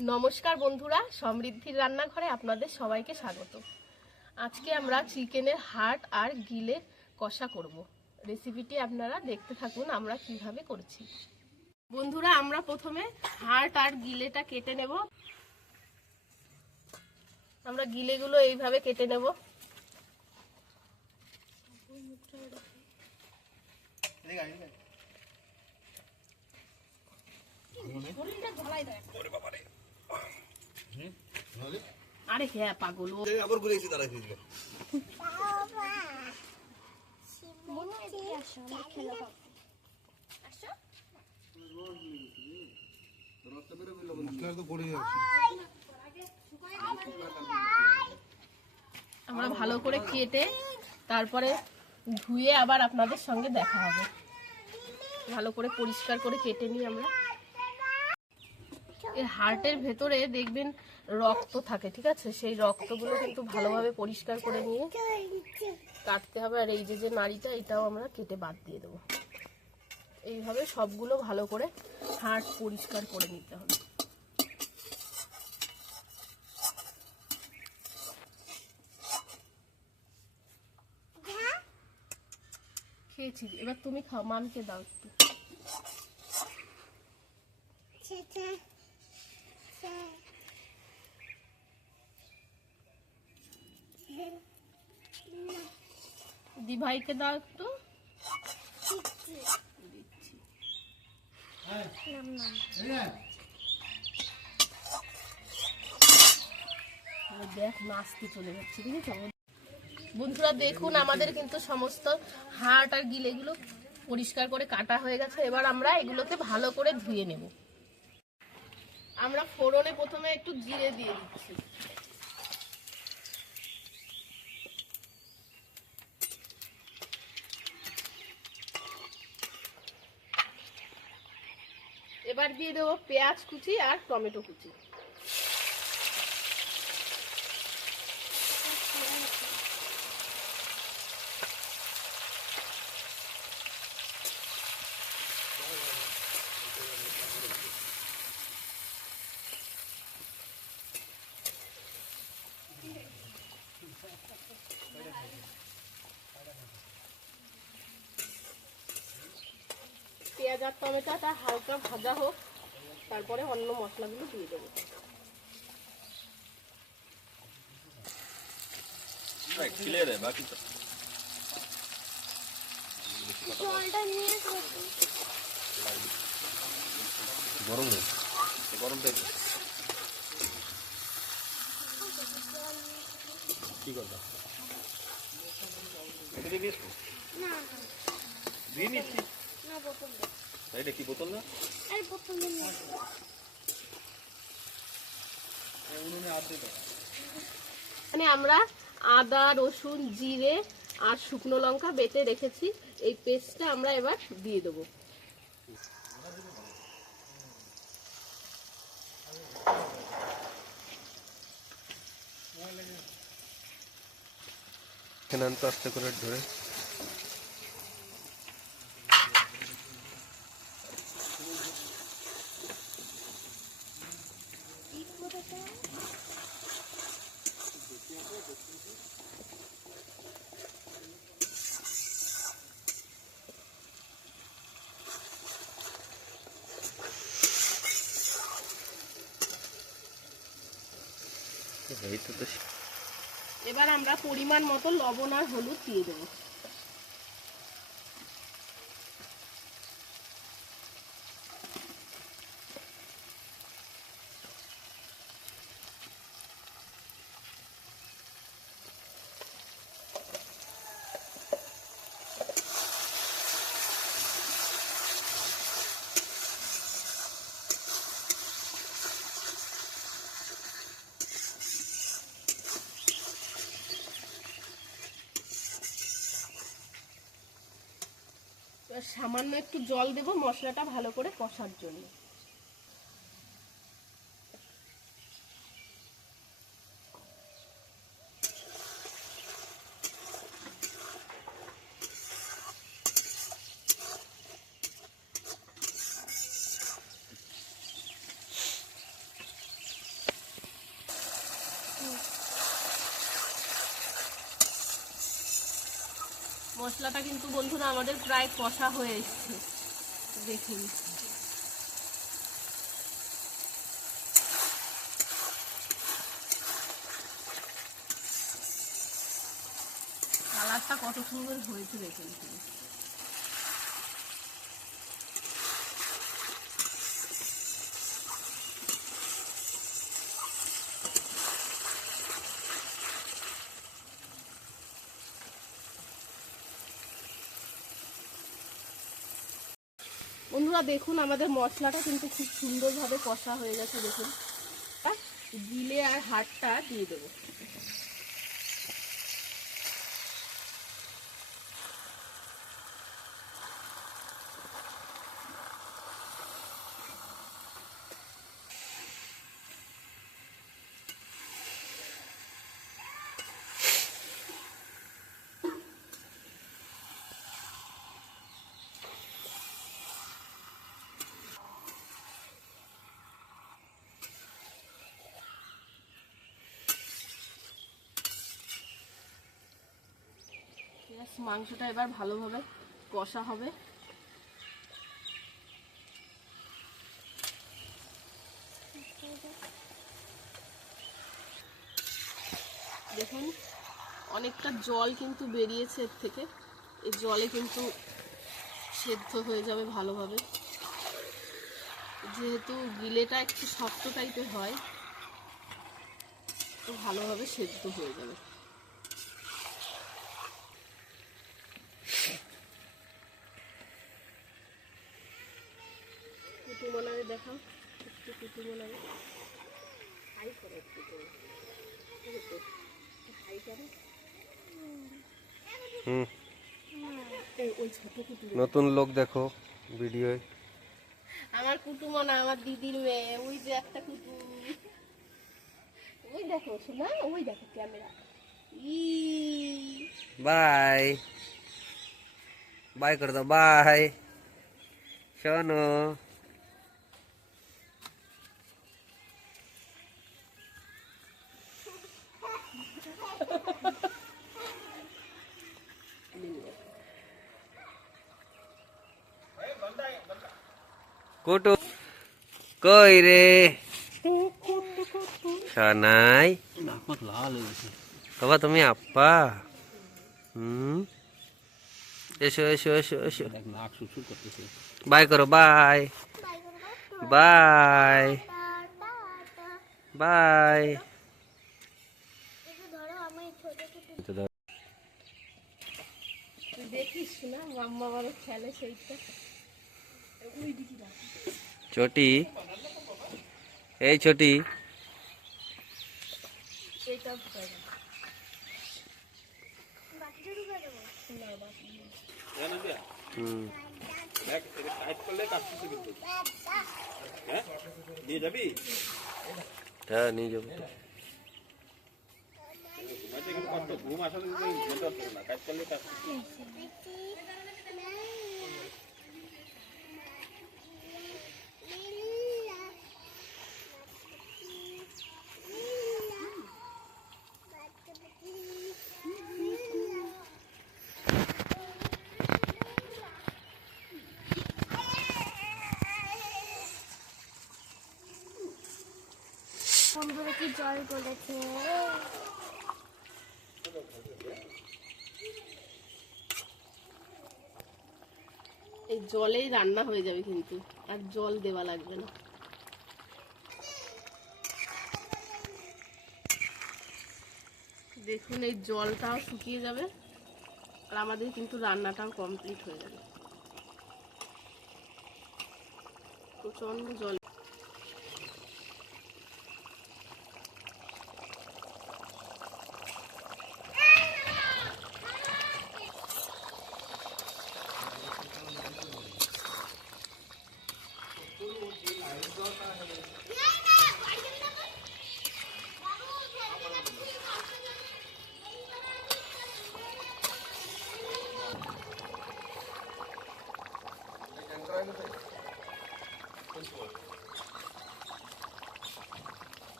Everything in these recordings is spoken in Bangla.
নমস্কার বন্ধুরা সমৃদ্ধির রান্নাঘরে আপনাদের সবাইকে স্বাগত। আজকে আমরা চিকেনের হার্ট আর গিলের কষা করব। রেসিপিটি আপনারা দেখতে থাকুন আমরা কীভাবে করছি। বন্ধুরা আমরা প্রথমে হার্ট আর গিলেটা কেটে নেব। আমরা গিলেগুলো এইভাবে কেটে নেব। আরে হ্যাঁ পাগল আবার ঘুরে এসে দাঁড়াই আমরা ভালো করে কেটে তারপরে ধুয়ে আবার আপনাদের সঙ্গে দেখা হবে। ভালো করে পরিষ্কার করে কেটে নিই আমরা। এর হার্টের ভেতরে দেখবেন রক্ত থাকে, ঠিক আছে? সেই রক্তগুলো কিন্তু ভালোভাবে পরিষ্কার করে নিয়ে কাটতে হবে। আর এই যে যে নাড়িটা, এটাও আমরা কেটে বাদ দিয়ে দেবো। এইভাবে সবগুলো ভালো করে হার্ট পরিষ্কার করে নিতে হবে। খেয়েছি। এবার তুমি খাও, মানকে দাও একটু। দি ভাইকে দাও একটু দেখ নাচতে চলে যাচ্ছে বন্ধুরা, দেখুন, আমাদের কিন্তু সমস্ত হাট আর গিলেগুলো পরিষ্কার করে কাটা হয়ে গেছে। এবার আমরা এগুলোকে ভালো করে ধুয়ে নেব। আমরা ফোড়নে প্রথমে একটু জিরে দিয়ে দিচ্ছি। এবার দিয়ে দেবো পেঁয়াজ কুচি আর টমেটো কুচি। পেঁয়াজ আর টমেটোটা হালকা ভাজা হোক তারপরে অন্য মশলাগুলো দিয়ে দেবো। গরম দিয়ে দিচ্ছি দিয়ে নিচ্ছি এটা কি বোতল না? আর দিয়ে মানে আমরা আদা রসুন জিরে আর শুকনো লঙ্কা বেটে রেখেছি। এই পেস্টটা আমরা এবার দিয়ে দেবো। আস্তে করে ধরে। এই তো এবার আমরা পরিমাণ মতো লবণ আর হলুদ দিয়ে দেবো। সামান্য একটু জল দেব মশলাটা ভালো করে কষার জন্য। মশলাটা কিন্তু বন্ধুরা আমাদের প্রায় কষা হয়ে এসছে। দেখুন। কালারটা কত সুন্দর হয়েছে দেখুন। বন্ধুরা দেখুন, আমাদের মশলাটা কিন্তু খুব সুন্দরভাবে কষা হয়ে গেছে, দেখুন। গিলে আর হাড়টা দিয়ে দেবো। মাংসটা এবার ভালোভাবে কষা হবে। দেখুন, অনেকটা জল কিন্তু বেরিয়েছে এর থেকে। এই জলে কিন্তু সেদ্ধ হয়ে যাবে ভালোভাবে। যেহেতু গিলেটা একটু শক্ত টাইপের হয়, তো ভালোভাবে সেদ্ধ হয়ে যাবে। দেখাও। একটু কুটুমনারে হাই করো একটু তো। এই তো, হাই করো। হুম। এই, ওই ছোট কুটুম। নতুন লোক দেখো ভিডিও আমার কুটুমনা আমার দিদির মেয়ে। ওই যে একটা কুটুম। ওই দেখো শোনা? ওই দেখো ক্যামেরা। ই। বাই। বাই করে দাও বাই। শোনো। কুটু, কই রে? সানাই? বাবা, তুমি আপ্পা হুম? এসো এসো এসো এসো। বাই করো, বাই। বাই। বাই। দেখিস না, মাম্মা বড় খেলে সেইটা। ছোটি এই ছোটি এইটা ঢুকাই দাও। না, বাকি নেই। জানো দিয়া? হুম দেখ, এটা টাইট করলে কাটতেছে কিন্তু। হ্যাঁ? নিয়ে যাবি? হ্যাঁ নিয়ে যাব ঘুমাইতে কিন্তু কষ্ট। ঘুম আসলে কিন্তু ঘুমোতে পারতেছে না। টাইট করলে কাটতেছে। বন্ধুরা কি জল করেছে এই জলেই রান্না হয়ে যাবে কিন্তু, আর জল দেওয়া লাগবে না। দেখুন, এই জলটাও শুকিয়ে যাবে, আর আমাদের কিন্তু রান্নাটাও কমপ্লিট হয়ে যাবে। প্রচণ্ড জল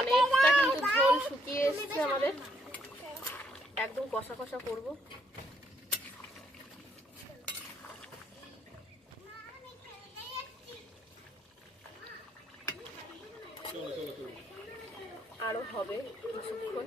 অনেকটা কিন্তু ঝোল শুকিয়ে এসেছে আমাদের একদম কষা কষা করব। আরও হবে কিছুক্ষণ।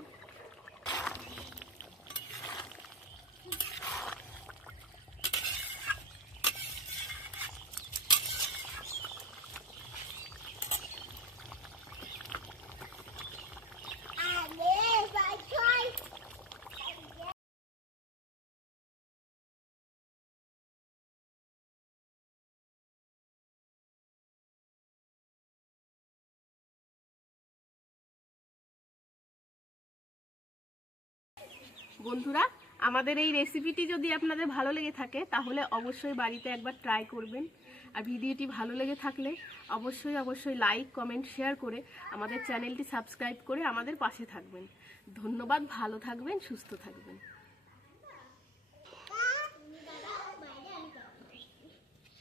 বন্ধুরা, আমাদের এই রেসিপিটি যদি আপনাদের ভালো লেগে থাকে, তাহলে অবশ্যই বাড়িতে একবার ট্রাই করবেন। আর ভিডিওটি ভালো লেগে থাকলে অবশ্যই অবশ্যই লাইক কমেন্ট শেয়ার করে আমাদের চ্যানেলটি সাবস্ক্রাইব করে আমাদের পাশে থাকবেন। ধন্যবাদ, ভালো থাকবেন, সুস্থ থাকবেন।